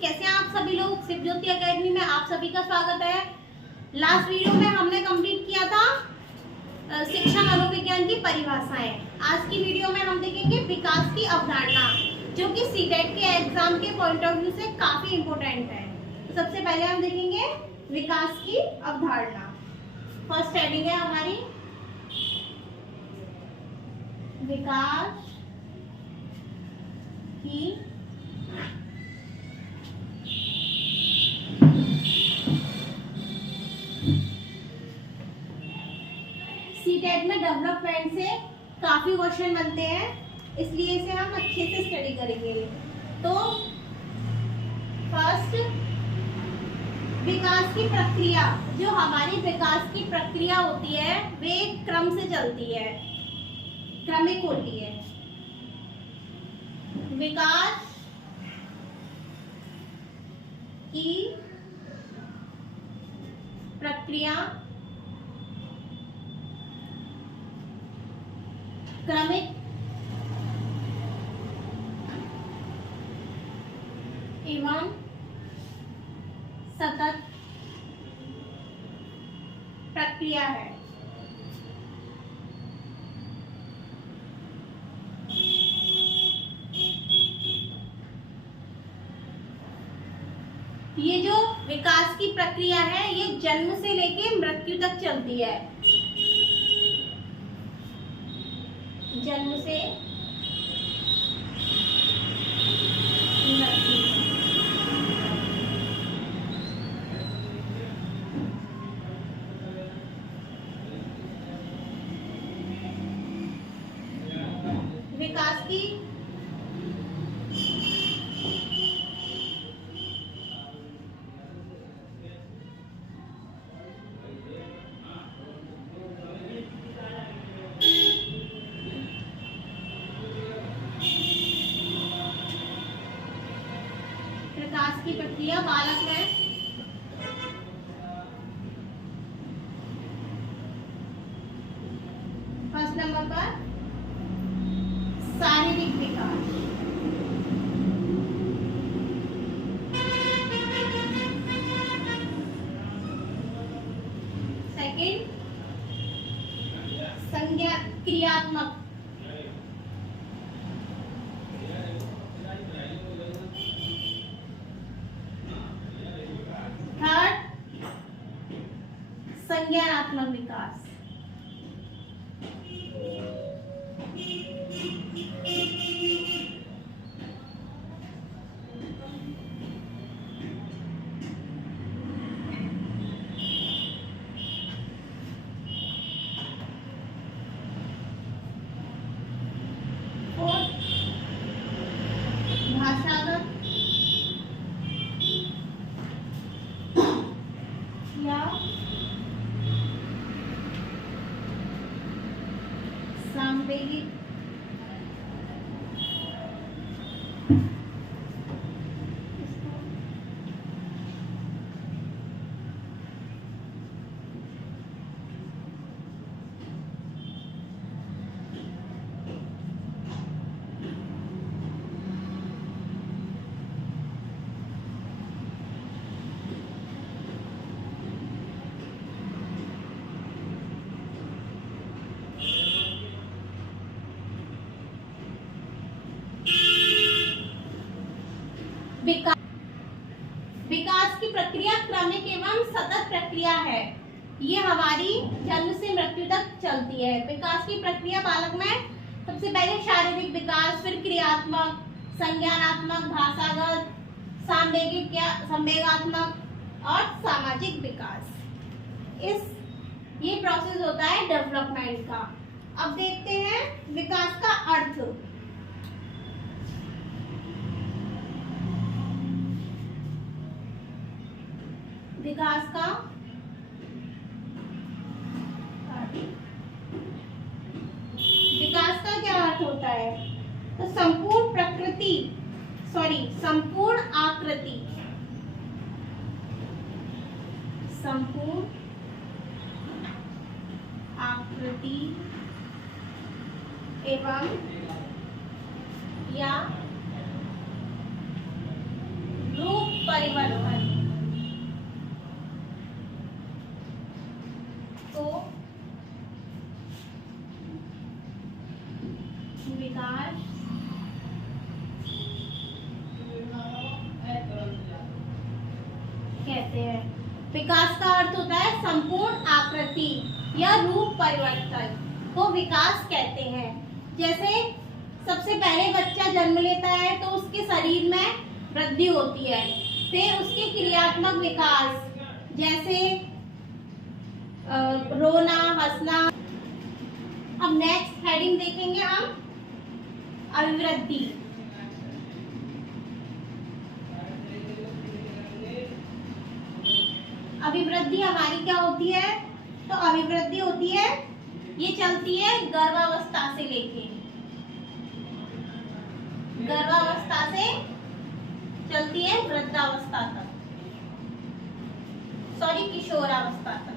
कैसे हैं आप सभी लोग। शिवज्योति एकेडमी में आप सभी का स्वागत है। लास्ट वीडियो में हमने कंप्लीट किया था शिक्षा मनोविज्ञान की परिभाषाएं। आज की वीडियो में हम देखेंगे विकास की अवधारणा, जो कि सीटेट के एग्जाम के पॉइंट ऑफ व्यू से काफी इंपॉर्टेंट है। तो सबसे पहले हम देखेंगे विकास की अवधारणा। फर्स्ट हेडिंग है हमारी विकास की सीटेट में डेवलपमेंट से काफी क्वेश्चन बनते हैं, इसलिए इसे हम अच्छे से स्टडी करेंगे। तो फर्स्ट, विकास की प्रक्रिया। जो हमारी विकास की प्रक्रिया होती है वे एक क्रम से चलती है, क्रमिक होती है। विकास की प्रक्रिया क्रमिक एवं सतत प्रक्रिया है। ये जो विकास की प्रक्रिया है ये जन्म से लेके मृत्यु तक चलती है। जन्म से मृत्यु। विकास की विकास की प्रक्रिया बालक में फर्स्ट नंबर पर शारीरिक विकास, सेकंड संज्ञा क्रियात्मक, थर्ड संज्ञानात्मक विकास, भाषागत या सांवेगिक विकास की प्रक्रिया क्रमिक एवं सतत प्रक्रिया है। ये हमारी जन्म से मृत्यु तक चलती है। विकास की प्रक्रिया बालक में सबसे पहले शारीरिक विकास, फिर क्रियात्मक, संज्ञानात्मक, भाषागत, सांवेगिक या संवेगात्मक और सामाजिक विकास। ये प्रोसेस होता है डेवलपमेंट का। अब देखते हैं विकास का अर्थ। विकास का क्या अर्थ होता है? तो संपूर्ण आकृति, संपूर्ण आकृति एवं या रूप विकास का अर्थ होता है संपूर्ण आकृति या रूप परिवर्तन को विकास कहते हैं। जैसे सबसे पहले बच्चा जन्म लेता है तो उसके शरीर में वृद्धि होती है, फिर उसके क्रियात्मक विकास जैसे रोना, हंसना। अब नेक्स्ट हेडिंग देखेंगे हम अभिवृद्धि। अभिवृद्धि हमारी क्या होती है? तो अभिवृद्धि होती है, ये चलती है गर्भावस्था से लेके, गर्भावस्था से चलती है वृद्धावस्था तक, सॉरी किशोरावस्था तक।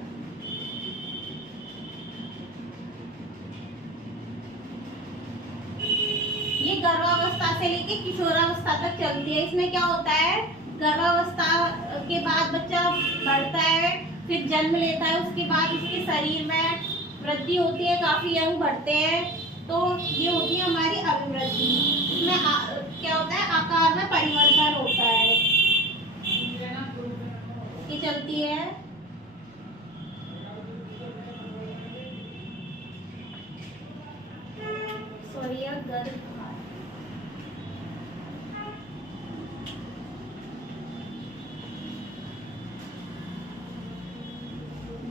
ये गर्भावस्था से लेके किशोरावस्था तक चलती है। इसमें क्या होता है, गर्भावस्था के बाद बच्चा बढ़ता है, फिर जन्म लेता है, उसके बाद उसके शरीर में वृद्धि होती है, काफी अंग बढ़ते हैं, तो ये होती है हमारी अभिवृद्धि। इसमें क्या होता है, आकार में परिवर्तन होता है, ये चलती है। सॉरी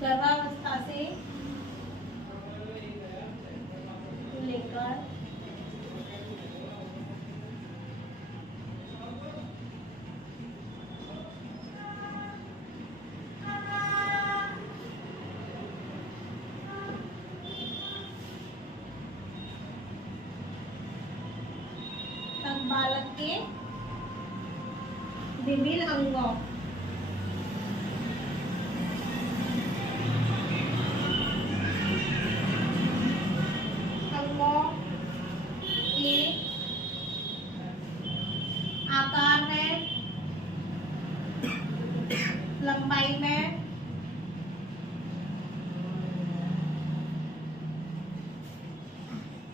गर्भावस्था से लेकर तक बालक के विभिन्न अंगों आकार में, लंबाई में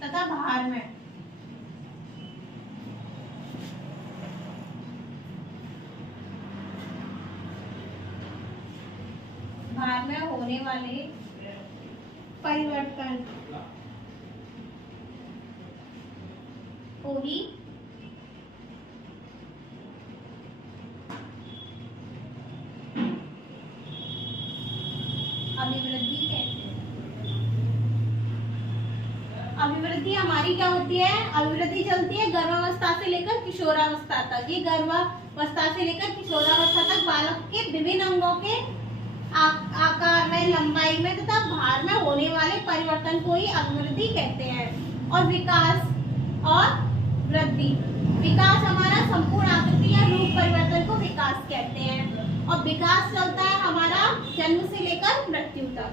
तथा भार में होने वाले परिवर्तन को ही अभिवृद्धि कहते हैं। अभिवृद्धि हमारी क्या होती है? अभिवृद्धि चलती है गर्भावस्था से लेकर किशोरावस्था तक। ये गर्भावस्था से लेकर किशोरावस्था तक बालक के विभिन्न अंगों के आकार में, लंबाई में तथा भार में होने वाले परिवर्तन को ही अभिवृद्धि कहते हैं। और विकास और वृद्धि, विकास हमारा संपूर्ण आकृति या रूप परिवर्तन को विकास कहते हैं। और विकास चलता है हमारा जन्म से लेकर मृत्यु तक,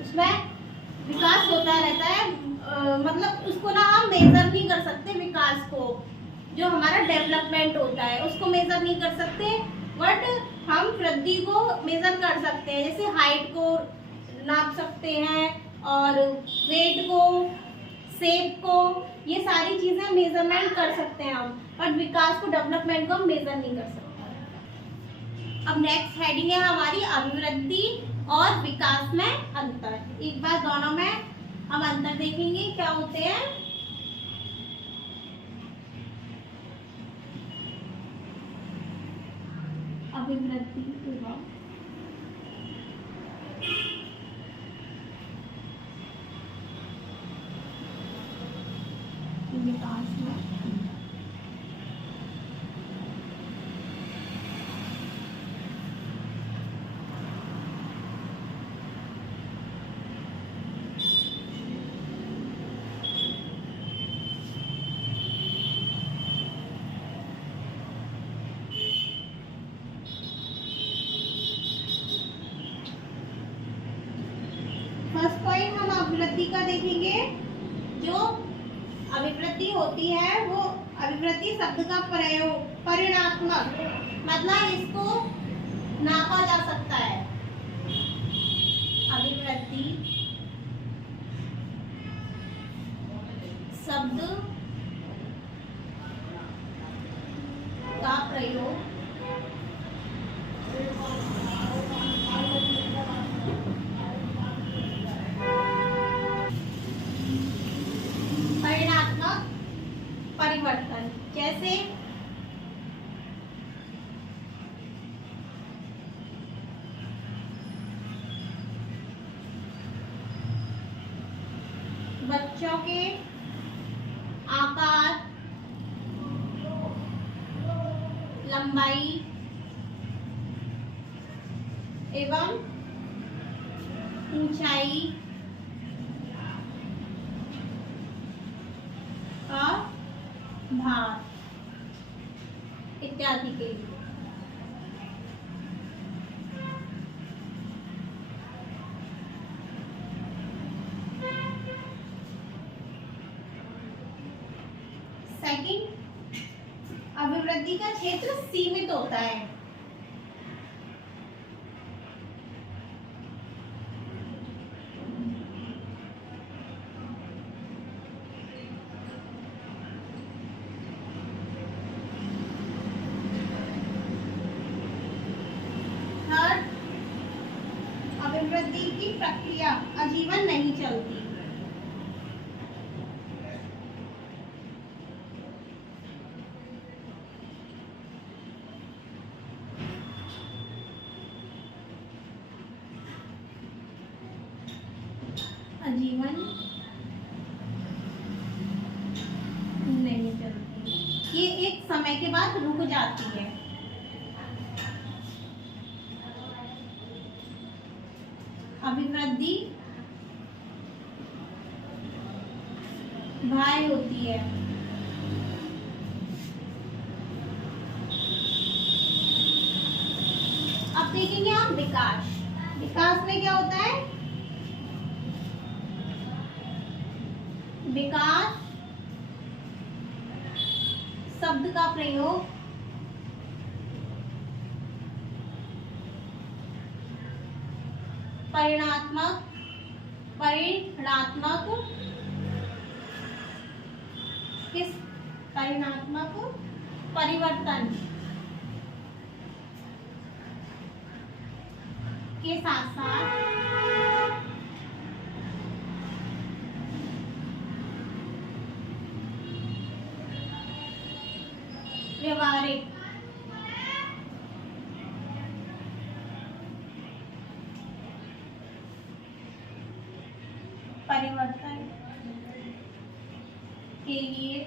उसमें विकास होता रहता है। मतलब उसको ना हम मेजर नहीं कर सकते, विकास को, जो हमारा डेवलपमेंट होता है उसको मेजर नहीं कर सकते, बट हम वृद्धि को मेजर कर सकते हैं। जैसे हाइट को नाप सकते हैं और वेट को, शेप को, ये सारी चीजें मेजरमेंट कर सकते हैं हम, बट विकास को, डेवलपमेंट को हम मेजर नहीं कर सकते। अब नेक्स्ट हेडिंग है हमारी अभिवृद्धि और विकास में अंतर। एक बार दोनों में हम अंतर देखेंगे क्या होते हैं। अभिवृद्धि एवं विकास में फर्स्ट पॉइंट हम अभिवृद्धि का देखेंगे। जो अभिवृद्धि होती है वो अभिवृद्धि शब्द का प्रयोग परिणात्मक, मतलब इसको नापा जा सकता है। अभिवृद्धि शब्द का प्रयोग बच्चों के आकार, लंबाई एवं ऊंचाई और भार इत्यादि के लिए। सेकंड, अभिवृद्धि का क्षेत्र सीमित होता है। थर्ड, अभिवृद्धि की प्रक्रिया आजीवन नहीं चलती। आजीवन नहीं चलती, ये एक समय के बाद रुक जाती है। अभिवृद्धि बाह्य होती है। अब देखेंगे हम विकास। विकास में क्या होता है? विकास शब्द का प्रयोग परिणात्मक किस परिणात्मक परिवर्तन के साथ साथ व्यवहारिक परिवर्तन के लिए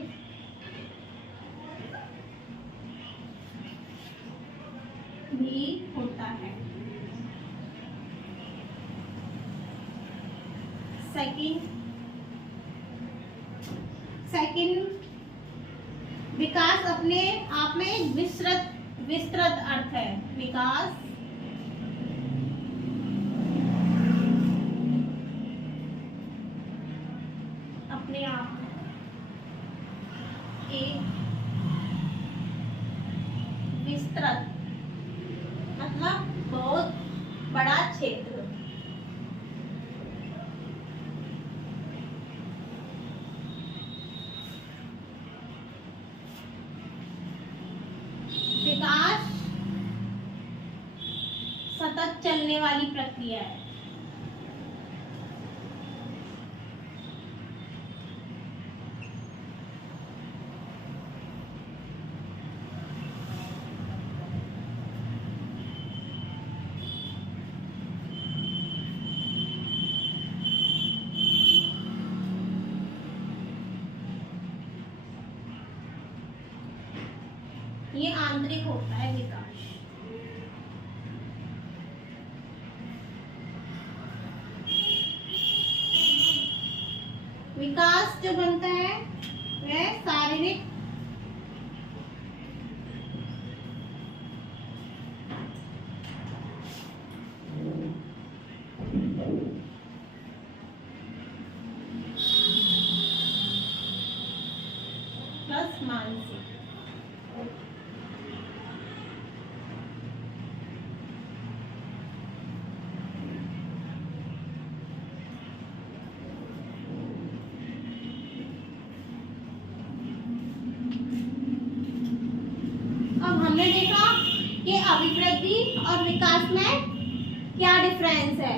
भी होता है। सेकंड, विकास अपने आप में एक विस्तृत अर्थ है। विकास अपने आप एक विस्तृत मतलब बहुत बड़ा क्षेत्र। विकास सतत चलने वाली प्रक्रिया है। ये आंतरिक होता है विकास। विकास जो बनता है वह शारीरिक प्लस मानसिक। हमने देखा कि अभिवृद्धि और विकास में क्या डिफरेंस है।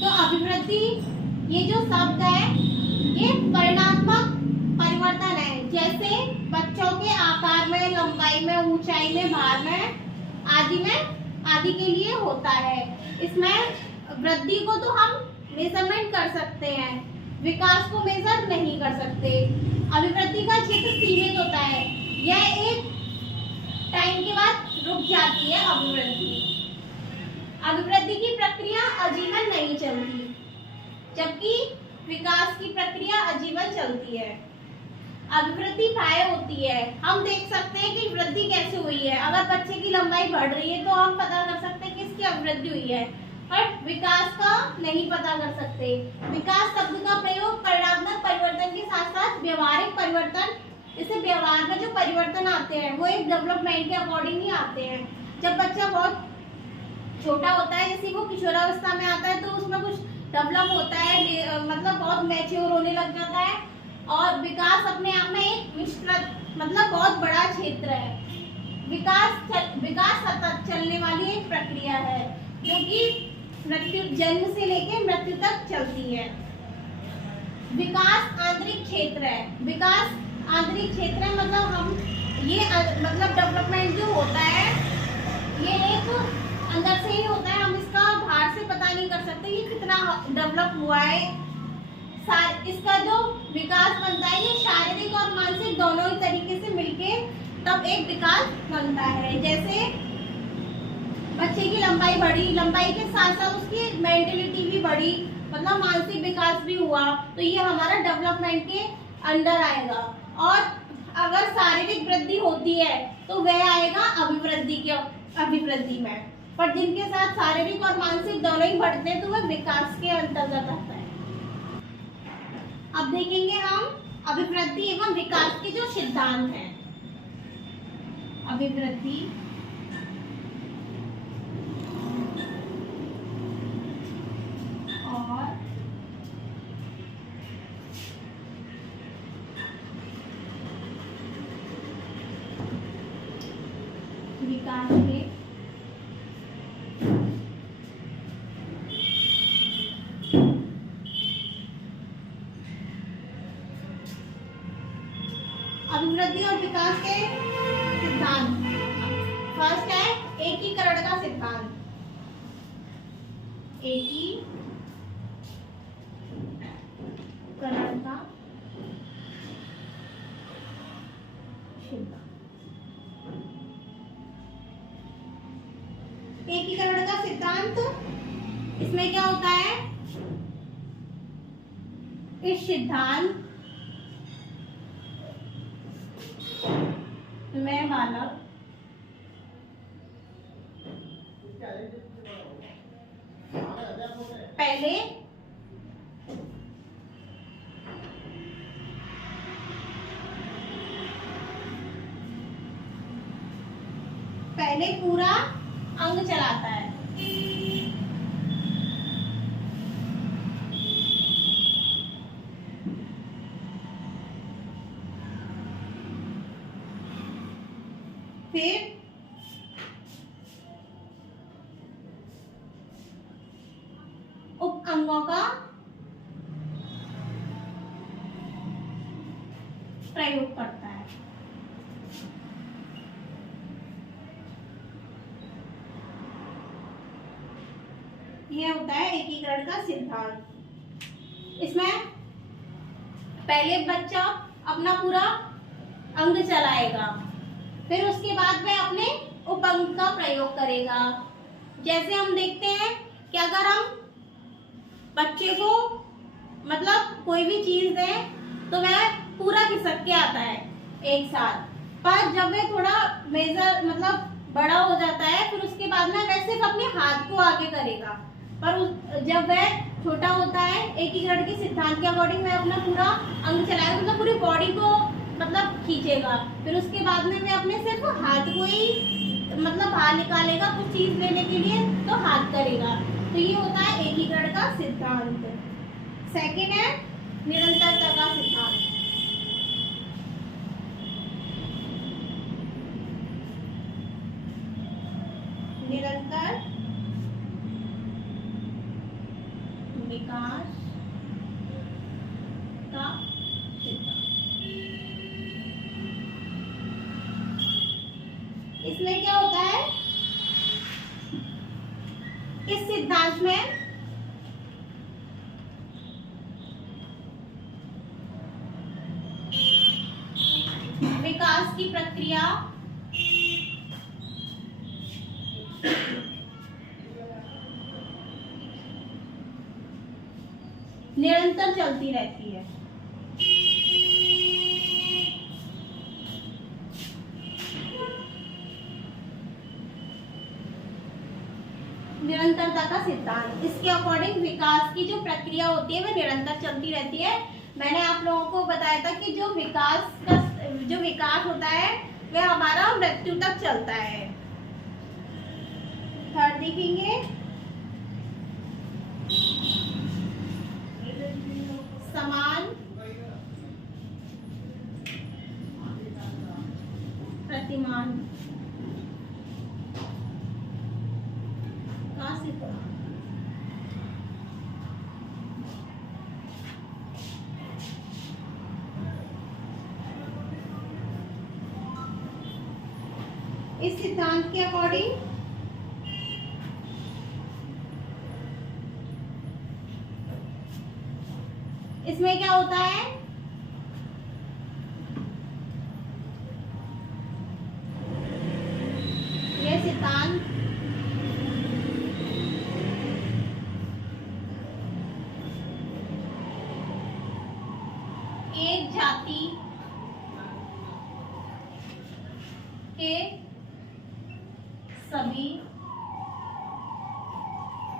तो अभिवृद्धि ये जो शब्द है ये परिणात्मक परिवर्तन है, जैसे बच्चों के आकार में, लंबाई में, ऊंचाई में, भार में आदि के लिए होता है। इसमें वृद्धि को तो हम मेजरमेंट कर सकते हैं, विकास को मेजर नहीं कर सकते। अभिवृद्धि का क्षेत्र सीमित होता है, यह एक टाइम के बाद रुक जाती है। अभिवृद्धि की प्रक्रिया आजीवन नहीं चलती, जबकि विकास की प्रक्रिया आजीवन चलती है। अभिवृद्धि प्राय होती है, हम देख सकते हैं कि वृद्धि कैसे हुई है। अगर बच्चे की लंबाई बढ़ रही है तो हम पता कर सकते हैं कि इसकी अभिवृद्धि हुई है, पर विकास का नहीं पता कर सकते। विकास शब्द का प्रयोग परिणात्मक परिवर्तन के साथ साथ व्यवहारिक परिवर्तन, इससे व्यवहार में जो परिवर्तन आते हैं वो एक डेवलपमेंट के अकॉर्डिंग ही आते हैं। जब बच्चा बहुत छोटा होता है, जैसे वो किशोरावस्था में आता है, तो उसमें कुछ डेवलप होता है, मतलब बहुत मैच्योर होने लग जाता है। और विकास अपने आप में एक विस्तृत, मतलब बहुत बड़ा क्षेत्र है। विकास सतत चलने वाली एक प्रक्रिया है जो कि जन्म से लेकर मृत्यु तक चलती है। विकास आंतरिक क्षेत्र है। विकास आंतरिक क्षेत्र है, मतलब हम ये मतलब डेवलपमेंट जो होता है ये एक अंदर से ही होता है, हम इसका बाहर से पता नहीं कर सकते ये कितना डेवलप हुआ है। इसका जो विकास बनता है ये शारीरिक और मानसिक दोनों ही तरीके से मिलके तब एक विकास बनता है। जैसे बच्चे की लंबाई बढ़ी, लंबाई के साथ साथ उसकी मेंटलिटी भी बढ़ी, मतलब मानसिक विकास भी हुआ, तो ये हमारा डेवलपमेंट के अंडर आएगा। और अगर शारीरिक वृद्धि होती है तो वह आएगा अभिवृद्धि में, पर जिनके साथ शारीरिक और मानसिक दोनों ही बढ़ते हैं तो वह विकास के अंतर्गत आता है। अब देखेंगे हम अभिवृद्धि एवं विकास के जो सिद्धांत हैं। अभिवृद्धि और विकास के अभिवृद्धि और विकास के सिद्धांत। फर्स्ट है एकीकरण का सिद्धांत। एकीकरण का सिद्धांत। एकीकरण का सिद्धांत, इसमें क्या होता है, इस सिद्धांत में बालक पहले पूरा अंग चलाता है, फिर उप अंगों का प्रयोग करता है। यह होता है एकीकरण का सिद्धांत। इसमें पहले बच्चा अपना पूरा अंग चलाएगा, फिर उसके बाद वह अपने उपअंग का प्रयोग करेगा। जैसे हम देखते हैं कि अगर हम बच्चे को मतलब कोई भी चीज दें तो वह पूरा खिसक के आता है एक साथ, पर जब वह थोड़ा मेजर मतलब बड़ा हो जाता है फिर उसके बाद में वह सिर्फ अपने हाथ को आगे करेगा, पर जब वह छोटा होता है एकीकरण के सिद्धांत के अकॉर्डिंग वह अपना पूरा अंग चलाएगा, मतलब पूरी बॉडी को मतलब खींचेगा। फिर उसके बाद में वह अपने सिर्फ हाथ को ही मतलब बाहर निकालेगा, कुछ चीज लेने के लिए तो हाथ करेगा। तो ये होता है एकीकरण का सिद्धांत। सेकेंड है निरंतरता का सिद्धांत। निरंतर विकास का सिद्धांत। इसमें क्या होता है, इस सिद्धांत में की प्रक्रिया निरंतर चलती रहती है। निरंतरता का सिद्धांत, इसके अकॉर्डिंग विकास की जो प्रक्रिया होती है वह निरंतर चलती रहती है। मैंने आप लोगों को बताया था कि जो विकास होता है वह हमारा मृत्यु तक चलता है। थर्ड देखेंगे, समान प्रतिमान का सिद्धांत। इस सिद्धांत के अकॉर्डिंग इसमें क्या होता है, यह सिद्धांत एक जाति के सभी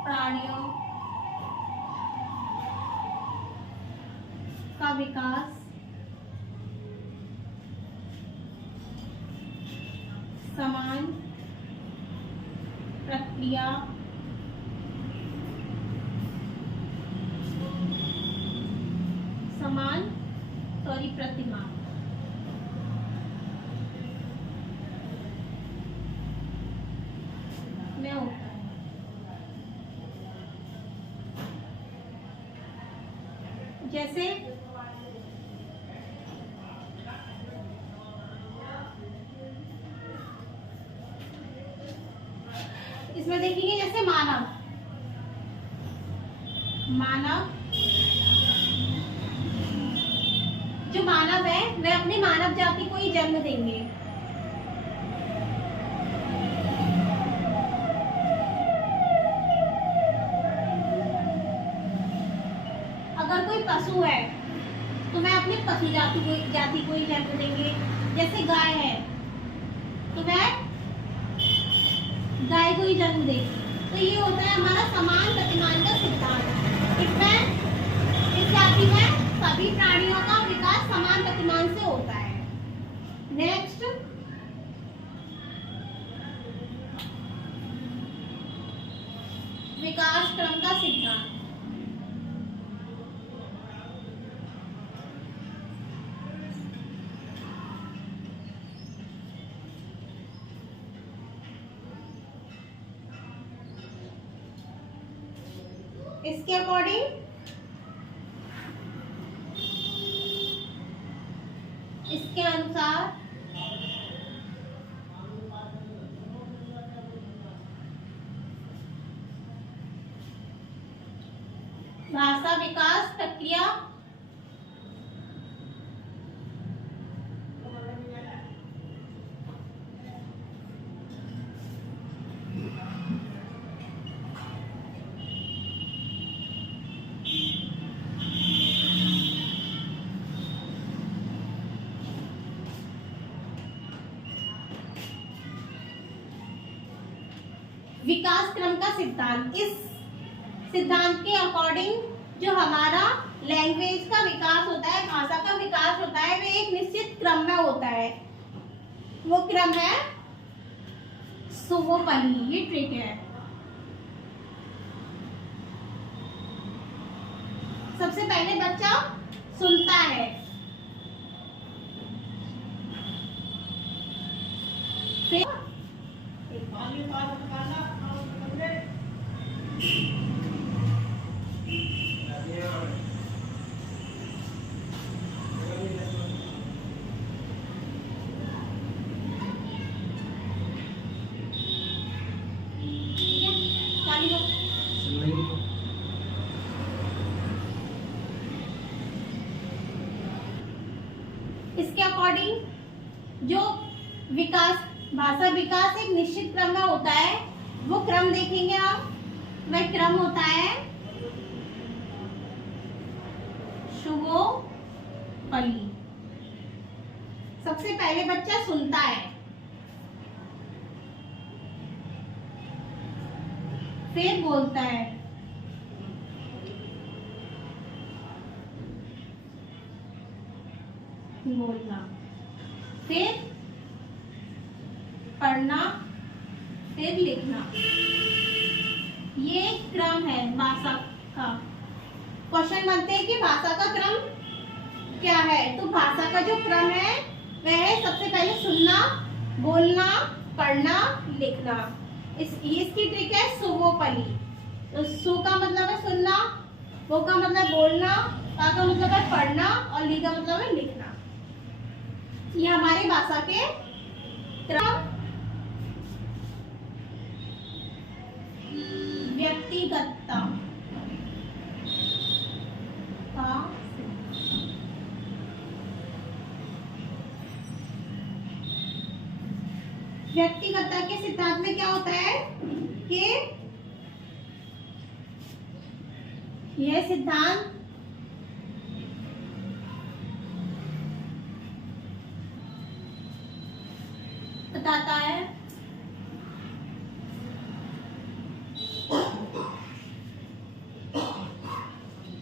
प्राणियों का विकास समान प्रक्रिया प्रतिमा में होता है। जैसे इसमें देखेंगे, जैसे मानव जो मानव है वह अपनी मानव जाति को ही जन्म देंगे। अगर कोई पशु है तो वह अपनी पशु जाति को ही जन्म देंगे। जैसे गाय है तो वह गाय को ही जन्म देगी। तो ये होता है हमारा समान प्रतिमान का सिद्धांत। इसमें इस जाति में सभी प्राणियों का विकास समान प्रतिमान से होता है। नेक्स्ट, विकास क्रम का सिद्धांत। इसके अकॉर्डिंग इसके अनुसार भाषा विकास प्रक्रिया विकास क्रम का सिद्धांत। इस सिद्धांत के अकॉर्डिंग जो हमारा लैंग्वेज का विकास होता है, भाषा का विकास होता है, वह एक निश्चित क्रम में होता है। वो क्रम है सोवोपली। ये ट्रिक है। सबसे पहले बच्चा सुनता है, फिर इसके अकॉर्डिंग जो भाषा विकास एक निश्चित क्रम में होता है, वो क्रम देखेंगे हम। वह क्रम होता है शुभोपली। सबसे पहले बच्चा सुनता है, फिर बोलता है, बोलना, फिर पढ़ना, फिर लिखना। ये क्रम है भाषा का। क्वेश्चन बनते हैं कि भाषा का क्रम क्या है। तो भाषा का जो क्रम है वह है सबसे पहले सुनना, बोलना, पढ़ना, लिखना। इसकी ट्रिक है शुभोपली। तो सु का मतलब है सुनना, वो का मतलब बोलना, पा का मतलब है पढ़ना और ली का मतलब है लिखना। ये हमारी भाषा के क्रम। व्यक्तिगतता का व्यक्तिगतता के सिद्धांत में क्या होता है कि यह सिद्धांत बताता है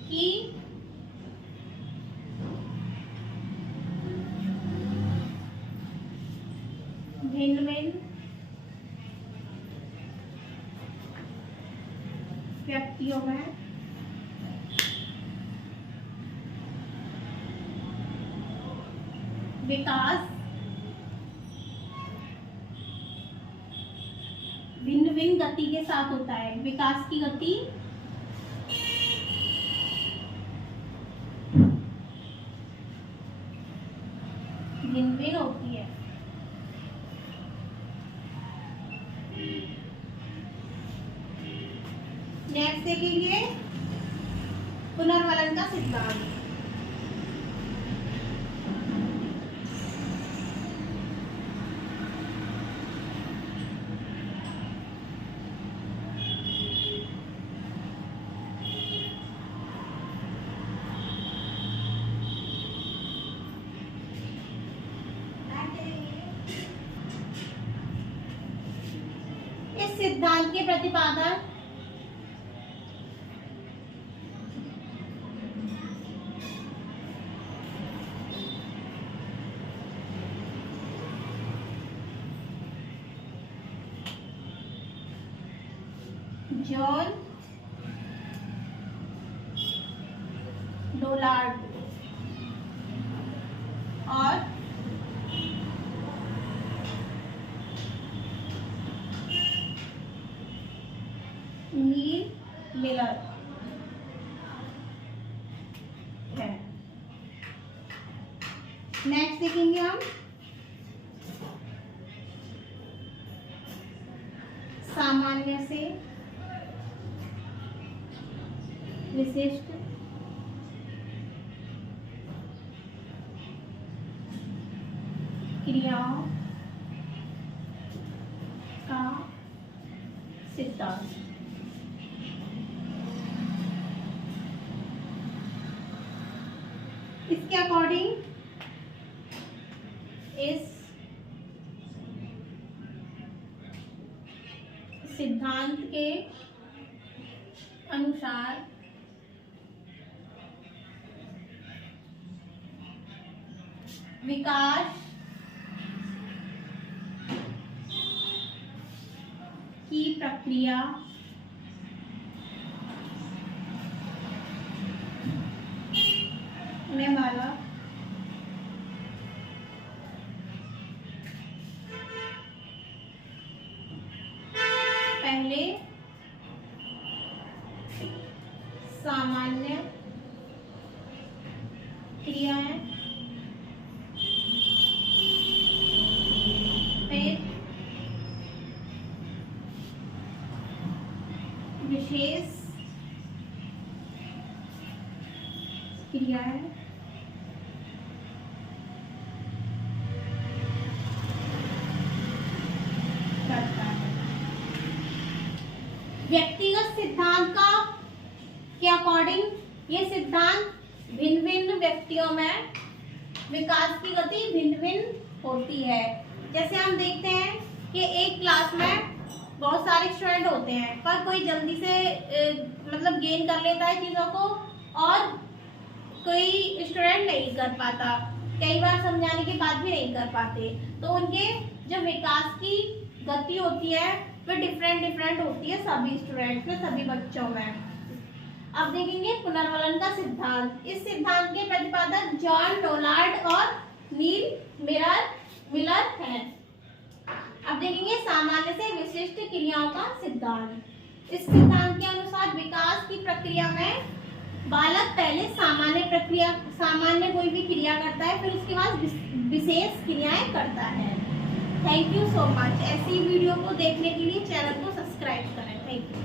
कि भिन्न भिन्न व्यक्तियों में विकास भिन्न भिन्न गति के साथ होता है। विकास की गति भिन्न भिन्न होती है। नेक्स्ट देखेंगे पुनर्वलन का सिद्धांत। इस सिद्धांत के प्रतिपादक जॉन डोनाल्ड और नील मिलर है। नेक्स्ट देखेंगे हम सामान्य से विशिष्ट क्रियाओं का सिद्धांत। इसके अकॉर्डिंग इस सिद्धांत के अनुसार विकास की प्रक्रिया में बालक पहले सामान्य क्रियाएं, फिर विशेष क्रियाएं, व्यक्तिगत सिद्धांत के अकॉर्डिंग ये सिद्धांत भिन्न भिन्न व्यक्तियों में विकास की गति भिन्न भिन्न होती है। जैसे हम देखते हैं कि एक क्लास में बहुत सारे स्टूडेंट होते हैं, पर कोई जल्दी से मतलब गेन कर लेता है चीज़ों को और कोई स्टूडेंट नहीं कर पाता, कई बार समझाने के बाद भी नहीं कर पाते। तो उनके जो विकास की गति होती है वो डिफरेंट होती है सभी स्टूडेंट्स में, सभी बच्चों में। अब देखेंगे पुनर्वलन का सिद्धांत। इस सिद्धांत के प्रतिपादक जॉन डोनाल्ड और नील मिलर हैं। अब देखेंगे सामान्य से विशिष्ट क्रियाओं का सिद्धांत। इस सिद्धांत के अनुसार विकास की प्रक्रिया में बालक पहले सामान्य कोई भी क्रिया करता है, फिर उसके बाद विशेष क्रियाएं करता है। Thank you so much. ऐसी वीडियो को देखने के लिए चैनल को सब्सक्राइब करें। Thank you.